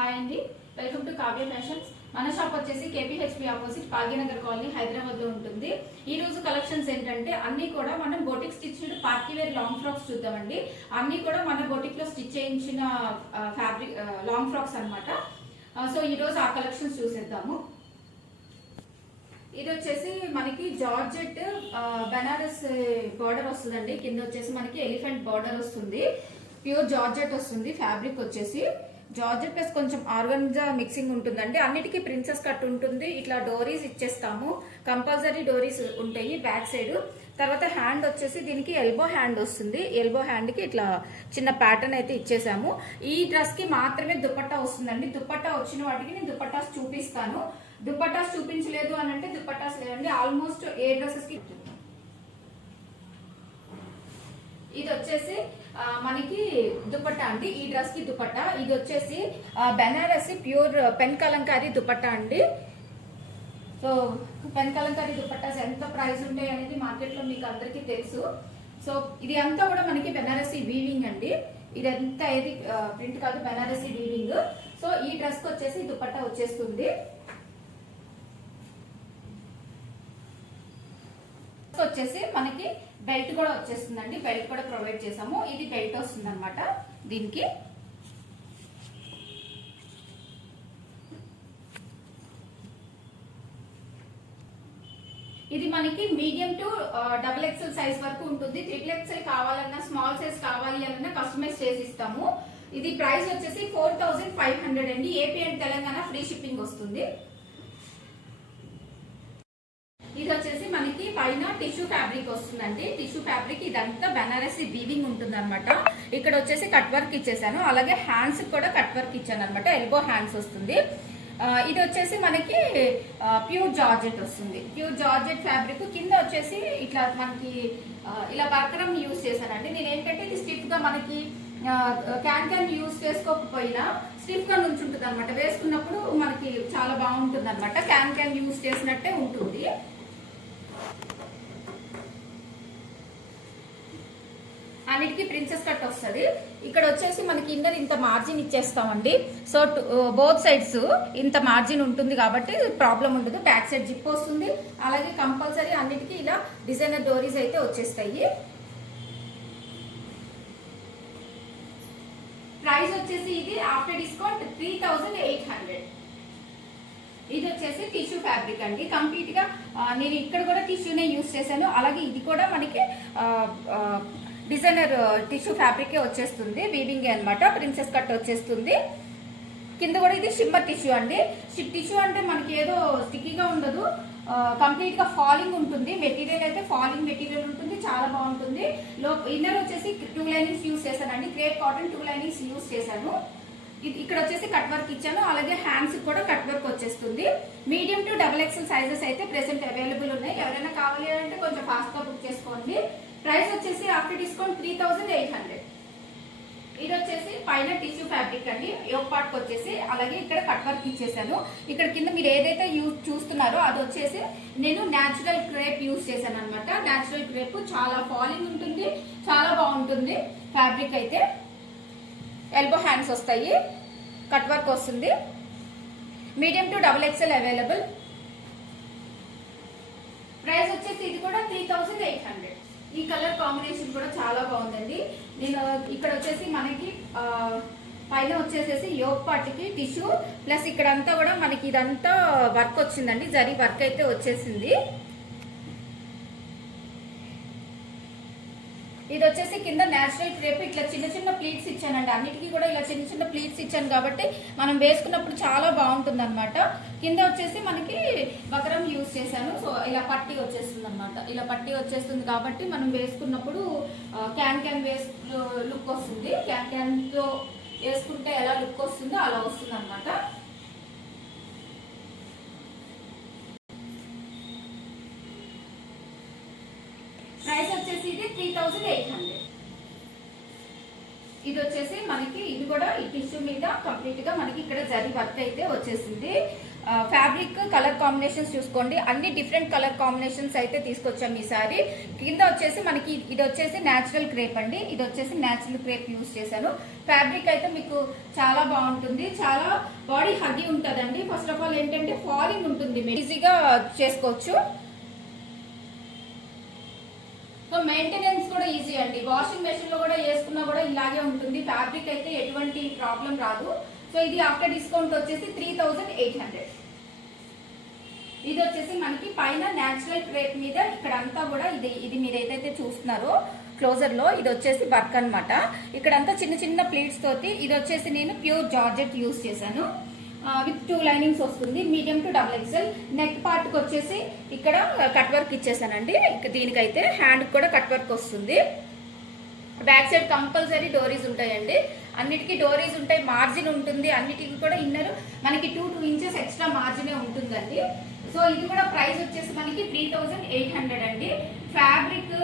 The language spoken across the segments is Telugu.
హాయ్ అండి, వెల్కమ్ టు కావ్య ఫ్యాషన్స్. మన షాప్ వచ్చేసి KPHB opposite Bhagyanagar colony Hyderabad లో ఉంటుంది. ఈ రోజు కలెక్షన్స్ ఏంటంటే అన్ని కూడా మనం boutique stitched party wear long frocks చూద్దామండి. అన్ని కూడా మన బోటిక్ లో స్టిచ్ చేయించిన ఫ్యాబ్రిక్ లాంగ్ ఫ్రాక్స్ అన్నమాట. సో ఈ రోజు ఆ కలెక్షన్స్ చూసేద్దాము. ఇది వచ్చేసి మనకి జార్జెట్ బెనారస్ బార్డర్ వస్తుందండి. కింద వచ్చేసి మనకి ఎలిఫెంట్ బార్డర్ వస్తుంది. ప్యూర్ జార్జెట్ వస్తుంది. ఫ్యాబ్రిక్ వచ్చేసి జార్జెట్ ప్లస్ కొంచెం ఆర్గన్జా మిక్సింగ్ ఉంటుందండి. అన్నిటికీ ప్రిన్సెస్ కట్ ఉంటుంది. ఇట్లా డోరీస్ ఇచ్చేస్తాము, కంపల్సరీ డోరీస్ ఉంటాయి బ్యాక్ సైడ్. తర్వాత హ్యాండ్ వచ్చేసి దీనికి ఎల్బో హ్యాండ్ వస్తుంది. ఎల్బో హ్యాండ్ కి ఇట్లా చిన్న ప్యాటర్న్ అయితే ఇచ్చేసాము. ఈ డ్రెస్ కి మాత్రమే దుపట్టా వస్తుందండి. దుపట్టా వచ్చిన వాటికి నేను దుపట్టాస్ చూపిస్తాను. దుపట్టాస్ చూపించలేదు అని అంటే దుపట్టాస్ లేదండి. ఆల్మోస్ట్ ఏ డ్రెస్సెస్ కి. ఇది వచ్చేసి మనకి దుపట్టా అండి. ఈ డ్రెస్ కి దుపట్టా. ఇది వచ్చేసి బెనారసి ప్యూర్ పెన్ కలంకారీ దుపట్టా అండి. సో పెన్ కలంకారీ దుపట్టాస్ ఎంత ప్రైస్ ఉంటాయి అనేది మార్కెట్ లో మీకు అందరికీ తెలుసు. సో ఇది అంతా కూడా మనకి బెనారసి వీవింగ్ అండి. ఇదంతా ఏది ప్రింట్ కాదు, బెనారసి వీవింగ్. సో ఈ డ్రెస్ కి వచ్చేసి దుపట్టా వచ్చేస్తుంది. వచ్చేసి మనకి బెల్ట్ కూడా వచ్చేస్తుందండి. బెల్ట్ కూడా ప్రొవైడ్ చేసాము. ఇది బెల్ట్ వస్తుంది అనమాట. దీనికి ఇది మనకి medium to double XL size వరకు ఉంటుంది. ట్రిపుల్ ఎక్స్ఎల్ కావాలన్నా, స్మాల్ సైజ్ కావాలి అన్నా కస్టమైజ్ చేసి ఇస్తాము. ఇది ప్రైస్ వచ్చేసి 4500 అండి. AP and Telangana free shipping వస్తుంది. ఇది వచ్చేసి మనకి పైన టిష్యూ ఫ్యాబ్రిక్ వస్తుందండి. టిష్యూ ఫ్యాబ్రిక్ ఇదంతా బెనారసి వీవింగ్ ఉంటుంది అనమాట. ఇక్కడ వచ్చేసి కట్ వర్క్ ఇచ్చేసాను. అలాగే హ్యాండ్స్ కూడా కట్ వర్క్ ఇచ్చాను అనమాట. ఎల్బో హ్యాండ్స్ వస్తుంది. ఇది వచ్చేసి మనకి ప్యూర్ జార్జెట్ వస్తుంది. ప్యూర్ జార్జెట్ ఫ్యాబ్రిక్ కింద వచ్చేసి ఇట్లా మనకి ఇలా బర్కరం యూజ్ చేశానండి. నేను ఏంటంటే ఇది స్టిఫ్ గా మనకి క్యాన్ యూజ్ చేసుకోకపోయినా స్టిఫ్ గా నుంచుంటుంది అనమాట. వేసుకున్నప్పుడు మనకి చాలా బాగుంటుంది అనమాట. క్యాన్ యూజ్ చేసినట్టే ఉంటుంది. అన్నిటికీ ప్రిన్సెస్ కట్ వస్తుంది. ఇక్కడ వచ్చేసి మనకి కింద ఇంత మార్జిన్ ఇచ్చేస్తామండి. సో బోత్ సైడ్స్ ఇంత మార్జిన్ ఉంటుంది కాబట్టి ప్రాబ్లం ఉండదు. బ్యాక్ సైడ్ జిప్ వస్తుంది. అలాగే కంపల్సరీ అన్నిటికీ ఇలా డిజైనర్ డోరీస్ అయితే వచ్చేస్తాయి. ప్రైస్ వచ్చేసి ఇది ఆఫ్టర్ డిస్కౌంట్ 3800. ఇది వచ్చేసి టిష్యూ ఫ్యాబ్రిక్ అండి. కంప్లీట్ గా నేను ఇక్కడ కూడా టిష్యూనే యూజ్ చేశాను. అలాగే ఇది కూడా మనకి డిజైనర్ టిష్యూ ఫ్యాబ్రిక్ వచ్చేస్తుంది. వీవింగ్ అనమాట. ప్రిన్సెస్ కట్ వచ్చేస్తుంది. కింద కూడా ఇది షిమ్మర్ టిష్యూ అండి. టిష్యూ అంటే మనకి ఏదో స్టిక్కీగా ఉండదు. కంప్లీట్ గా ఫాలింగ్ ఉంటుంది. మెటీరియల్ అయితే ఫాలింగ్ మెటీరియల్ ఉంటుంది. చాలా బాగుంటుంది. ఇన్నర్ వచ్చేసి 2 లైనింగ్స్ యూజ్ చేశానండి. క్రేప్ కాటన్ 2 లైనింగ్స్ యూజ్ చేశాను. ఇక్కడ వచ్చేసి కట్ వర్క్ ఇచ్చాను. అలాగే హ్యాండ్స్ కూడా కట్ వర్క్ వచ్చేస్తుంది. Medium to double XL sizes అయితే ప్రెసెంట్ అవైలబుల్ ఉన్నాయి. ఎవరైనా కావాలి అంటే కొంచెం ఫాస్ట్ గా బుక్ చేసుకోండి. ప్రైస్ వచ్చేసి ఆఫ్టర్ డిస్కౌంట్ 3800. ఇది వచ్చేసి పైన టిష్యూ ఫ్యాబ్రిక్ అండి. యోక్ పార్ట్ వచ్చేసి అలాగే ఇక్కడ కట్ వర్క్ ఇచ్చేసాను. ఇక్కడ కింద మీరు ఏదైతే చూస్తున్నారో అది వచ్చేసి నేను న్యాచురల్ క్రేప్ యూజ్ చేశాను అనమాట. న్యాచురల్ క్రేప్ చాలా ఫాలింగ్ ఉంటుంది. చాలా బాగుంటుంది ఫ్యాబ్రిక్ అయితే. ఎల్బో హ్యాండ్స్ వస్తాయి. కట్ వర్క్ వస్తుంది. Medium to double XL available. Price వచ్చేసి ఇది కూడా 3800. ఈ కలర్ కాంబినేషన్ కూడా చాలా బాగుందండి. నేను ఇక్కడ వచ్చేసి మనకి పైన వచ్చేసేసి యోక్ పార్ట్కి టిష్యూ ప్లస్ ఇక్కడంతా కూడా మనకి ఇదంతా వర్క్ వచ్చిందండి. జరీ వర్క్ అయితే వచ్చేసింది. ఇది వచ్చేసి కింద నేచురల్ క్రేప్ ఇట్లా చిన్న చిన్న ప్లీట్స్ ఇచ్చానండి. అన్నిటికీ కూడా ఇలా చిన్న చిన్న ప్లీట్స్ ఇచ్చాను కాబట్టి మనం వేసుకున్నప్పుడు చాలా బాగుంటుంది అనమాట. కింద వచ్చేసి మనకి బకరం యూజ్ చేశాను. సో ఇలా పట్టీ వచ్చేస్తుంది అనమాట. ఇలా పట్టీ వచ్చేస్తుంది కాబట్టి మనం వేసుకున్నప్పుడు క్యాన్ లుక్ వస్తుంది. క్యాన్ తో వేసుకుంటే ఎలా లుక్ వస్తుందో అలా వస్తుంది అనమాట. ప్రైస్ వచ్చేసి ఇది 3800. ఇది వచ్చేసి మనకి ఇది కూడా ఈ టిష్యూ మీద కంప్లీట్ గా మనకి ఇక్కడ జరీ వర్క్ అయితే వచ్చేసింది. ఫ్యాబ్రిక్ కలర్ కాంబినేషన్స్ చూసుకోండి, అన్ని డిఫరెంట్ కలర్ కాంబినేషన్స్ అయితే తీసుకొచ్చాం ఈసారి. కింద వచ్చేసి మనకి ఇది వచ్చేసి న్యాచురల్ క్రేప్ అండి, ఇది వచ్చేసి న్యాచురల్ క్రేప్ యూస్ చేశాను. ఫ్యాబ్రిక్ అయితే మీకు చాలా బాగుంటుంది, చాలా బాడీ హగ్గి ఉంటుందండి. ఫస్ట్ ఆఫ్ ఆల్ ఏంటంటే ఫాలింగ్ ఉంటుంది, ఈజీగా చేసుకోవచ్చు. సో మెయింటెనెన్స్ కూడా ఈజీ అండి, వాషింగ్ మెషిన్ లో కూడా వేసుకున్నా కూడా ఇలాగే ఉంటుంది. ఫ్యాబ్రిక్ అయితే ఎటువంటి ప్రాబ్లం రాదు. సో ఇది ఆఫ్టర్ డిస్కౌంట్ వచ్చేసి 3800. ఇది వచ్చేసి మనకి పైన న్యాచురల్ క్రేప్ మీద ఇక్కడ అంతా కూడా ఇది మీరు ఏదైతే చూస్తున్నారో క్లోజర్ లో ఇది వచ్చేసి వర్క్ అనమాట. ఇక్కడంతా చిన్న చిన్న ప్లీట్స్ తోటి ఇది వచ్చేసి నేను ప్యూర్ జార్జెట్ యూస్ చేశాను. విత్ 2 లైనింగ్స్ వస్తుంది, medium to XXL. Neck part కి వచ్చేసి ఇక్కడ కట్ వర్క్ ఇచ్చేసానండి. దీనికైతే హ్యాండ్ కూడా కట్ వర్క్ వస్తుంది. బ్యాక్ సైడ్ కంపల్సరీ డోరీస్ ఉంటాయండి, అన్నిటికీ డోరీస్ ఉంటాయి, మార్జిన్ ఉంటుంది. అన్నిటికీ కూడా ఇన్నర్ మనకి 2 ఇంచెస్ ఎక్స్ట్రా మార్జినే ఉంటుందండి. సో ఇది కూడా ప్రైస్ వచ్చేసి మనకి 3800 అండి. ఫ్యాబ్రిక్,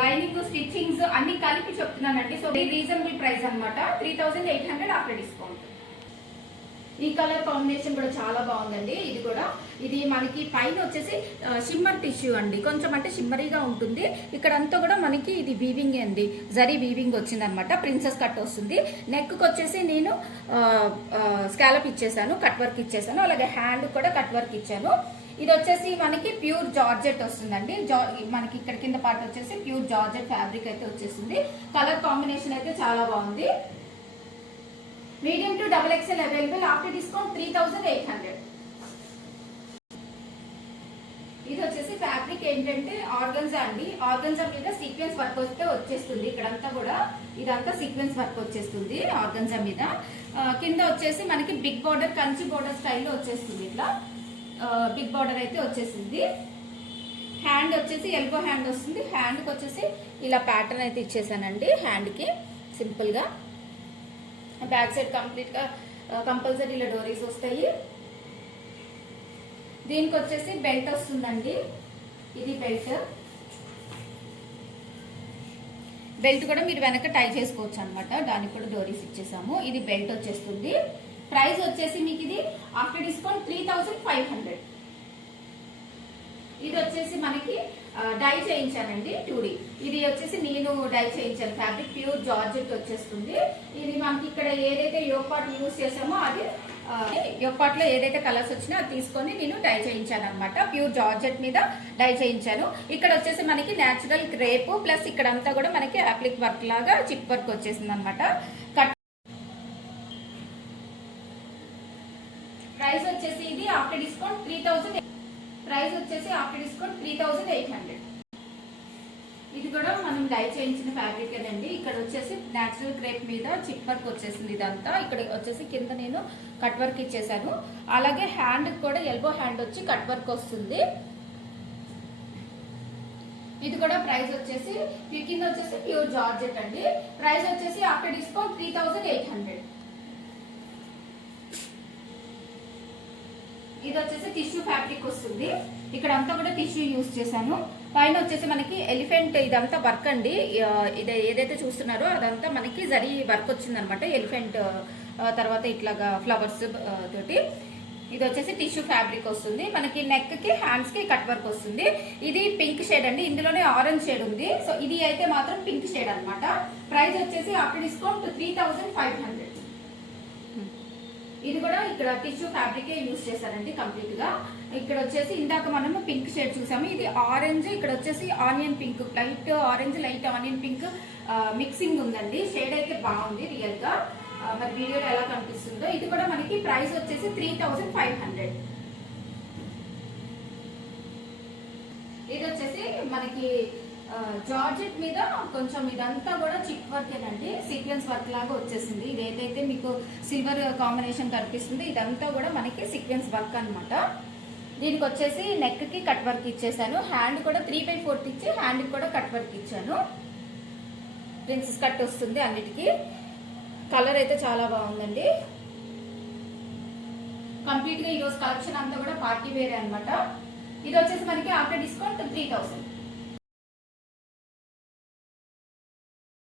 లైనింగ్, స్టిచ్చింగ్స్ అన్ని కలిపి చెప్తున్నానండి. సో ఇది రీజనబుల్ ప్రైస్ అనమాట, 3800 ఆఫ్టర్ డిస్కౌంట్. ఈ కలర్ కాంబినేషన్ కూడా చాలా బాగుందండి. ఇది మనకి పైన వచ్చేసి షిమ్మర్ టిష్యూ అండి, కొంచెం అంటే షిమ్మరీగా ఉంటుంది. ఇక్కడంతా కూడా మనకి ఇది వీవింగ్ అండి, జరీ వీవింగ్ వచ్చింది అనమాట. ప్రిన్సెస్ కట్ వస్తుంది. నెక్ కి వచ్చేసి నేను స్కాలప్ ఇచ్చేసాను, కట్ వర్క్ ఇచ్చేసాను. అలాగే హ్యాండ్ కూడా కట్ వర్క్ ఇచ్చాను. ఇది వచ్చేసి మనకి ప్యూర్ జార్జెట్ వస్తుందండి. మనకి ఇక్కడ కింద పార్ట్ వచ్చేసి ప్యూర్ జార్జెట్ ఫ్యాబ్రిక్ అయితే వచ్చేసింది. కలర్ కాంబినేషన్ అయితే చాలా బాగుంది. Medium to XXL available, after discount 3800. ఇది వచ్చేసి ఫ్యాబ్రిక్ ఏంటంటే ఆర్గన్జా అండి. ఆర్గన్జా మీద సీక్వెన్స్ వర్క్ వస్తే వచ్చేస్తుంది. ఇక్కడంతా కూడా ఇదంతా సీక్వెన్స్ వర్క్ వచ్చేస్తుంది ఆర్గన్జా మీద. కింద వచ్చేసి మనకి బిగ్ బార్డర్, కంచి బార్డర్ స్టైల్లో వచ్చేస్తుంది. ఇట్లా బిగ్ బార్డర్ అయితే వచ్చేసింది. హ్యాండ్ వచ్చేసి ఎల్బో హ్యాండ్ వస్తుంది. హ్యాండ్కి వచ్చేసి ఇలా ప్యాటర్న్ అయితే ఇచ్చేసానండి. హ్యాండ్కి సింపుల్గా బ్యాక్ సైడ్ కంప్లీట్ గా కంపల్సరీ ఇలా డోరీస్ వస్తాయి. దీనికి వచ్చేసి బెల్ట్ వస్తుందండి. ఇది బెల్ట్ కూడా మీరు వెనక టై చేసుకోవచ్చు అనమాట. దానికి కూడా డోరీస్ ఇచ్చేసాము. ఇది బెల్ట్ వచ్చేస్తుంది. ప్రైస్ వచ్చేసి మీకు ఇది ఆఫ్టర్ డిస్కౌంట్ 3500. ఇది వచ్చేసి మనకి డై చేయించానండి 2D. ఇది వచ్చేసి నేను డై చేయించాను. ఫ్యాబ్రిక్ ప్యూర్ జార్జెట్ వచ్చేస్తుంది. ఇది మనకి ఇక్కడ ఏదైతే యోక్ పార్ట్ యూజ్ చేసామో అది యోక్ పార్ట్ లో ఏదైతే కలర్స్ వచ్చినా అది తీసుకొని నేను డై చేయించాను అనమాట. ప్యూర్ జార్జెట్ మీద డై చేయించాను. ఇక్కడ వచ్చేసి మనకి న్యాచురల్ క్రేప్ ప్లస్ ఇక్కడ అంతా కూడా మనకి అప్లిక్ వర్క్ లాగా చిప్ వర్క్ వచ్చేసింది అనమాట. ప్రైస్ వచ్చేసి ఇది ఆఫ్టర్ డిస్కౌంట్ 3800. ఇది కూడా మనం డై చేయించిన ఫ్యాబ్రిక్ అండి. ఇక్కడ వచ్చేసి న్యాచురల్ క్రేప్ మీద చిప్ వర్క్ వచ్చేసింది ఇదంతా. ఇక్కడ వచ్చేసి కింద నేను కట్ వర్క్ ఇచ్చేసాను. అలాగే హ్యాండ్ కూడా ఎల్బో హ్యాండ్ వచ్చి కట్ వర్క్ వస్తుంది. ఇది కూడా ప్రైస్ వచ్చేసి కింద వచ్చేసి ప్యూర్ జార్జెట్ అండి. ప్రైస్ వచ్చేసి ఆఫ్టర్ డిస్కౌంట్ 3800. ఇది వచ్చేసి టిష్యూ ఫ్యాబ్రిక్ వస్తుంది. ఇక్కడ అంతా కూడా టిష్యూ యూజ్ చేశాను. పైన వచ్చేసి మనకి ఎలిఫెంట్ ఇదంతా వర్క్ అండి. ఇది ఏదైతే చూస్తున్నారో అదంతా మనకి జరీ వర్క్ వచ్చింది అనమాట. ఎలిఫెంట్ తర్వాత ఇట్లాగా ఫ్లవర్స్ తోటి. ఇది వచ్చేసి టిష్యూ ఫ్యాబ్రిక్ వస్తుంది. మనకి నెక్ కి హ్యాండ్స్ కి కట్ వర్క్ వస్తుంది. ఇది పింక్ షేడ్ అండి, ఇందులోనే ఆరెంజ్ షేడ్ ఉంది. సో ఇది అయితే మాత్రం పింక్ షేడ్ అనమాట. ప్రైస్ వచ్చేసి ఆఫ్టర్ డిస్కౌంట్ 3500. ఇది కూడా ఇక్కడ టిష్యూ ఫ్యాబ్రికే యూజ్ చేశారండి కంప్లీట్ గా. ఇక్కడ వచ్చేసి ఇందాక మనము పింక్ షేడ్ చూసాము, ఇది ఆరెంజ్. ఇక్కడ వచ్చేసి onion pink, light orange light onion pink mixing ఉందండి. షేడ్ అయితే బాగుంది రియల్ గా. మరి వీడియోలో ఎలా కనిపిస్తుందో. ఇది కూడా మనకి ప్రైస్ వచ్చేసి 3500. ఇది వచ్చేసి మనకి జార్జెట్ మీద కొంచెం ఇదంతా కూడా చిప్ వర్క్ ఏనండి, సీక్వెన్స్ వర్క్ లాగా వచ్చేసింది. ఇది ఏదైతే మీకు సిల్వర్ కాంబినేషన్ కనిపిస్తుంది ఇదంతా కూడా మనకి సీక్వెన్స్ వర్క్ అనమాట. దీనికి వచ్చేసి నెక్ కి కట్ వర్క్ ఇచ్చేసాను. హ్యాండ్ కూడా 3/4 ఇచ్చి హ్యాండ్ కూడా కట్ వర్క్ ఇచ్చాను. ప్రిన్సెస్ కట్ వస్తుంది అన్నిటికీ. కలర్ అయితే చాలా బాగుందండి. కంప్లీట్ గా ఈరోజు కలెక్షన్ అంతా కూడా పార్టీ వేరే అనమాట. ఇది వచ్చేసి మనకి ఆఫ్టర్ డిస్కౌంట్ 3000.